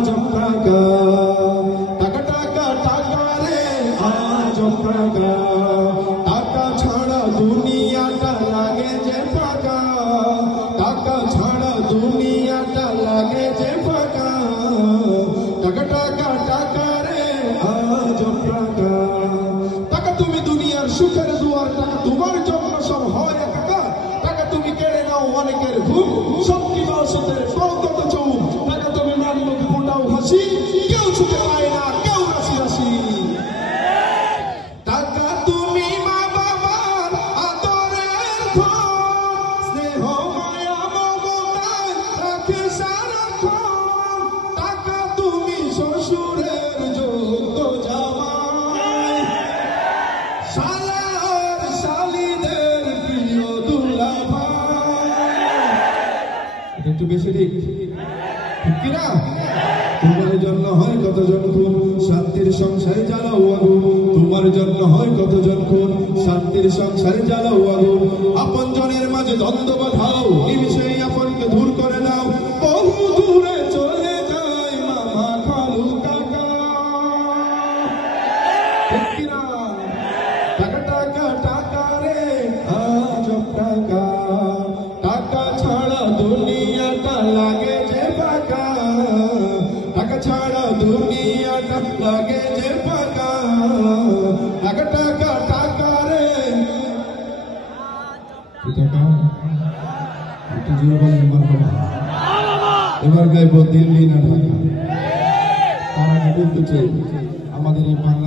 আজব টাকা টাকা রে আজব টাকা টাকা দুনিয়াটা লাগে যে ফাঁকা। টাকা ছাড়া লাগে যে ফাঁকা। টাকা রে টাকা টাকা তুমি দুনিয়ার সুখের দুয়ার টাকা তোমার জন্য সব হয় একাকার। টাকা তুমি কেড়ে নাও অনেকের ঘুম কি বাসতের কত চৌ একটু বেশি ঠিক ঠিক কিনা তোমার জন্য হয় কতজন খুন, শান্তির সংসারে জ্বালাও আগুন। তোমার জন্য হয় কতজন খুন, শান্তির সংসারে জ্বালাও আগুন। আপন জনের মাঝে দ্বন্দ্ব বাধাও নিমিশেই আপনকে দূর করে দাও বহু দূরে চলে যায় মামা খালু কাকা। লাগে যে টাকা টাকা টাকা রে টাকা এবার গাইব দিল্লি না ঢাকা। আমাদের এই বাংলাদেশ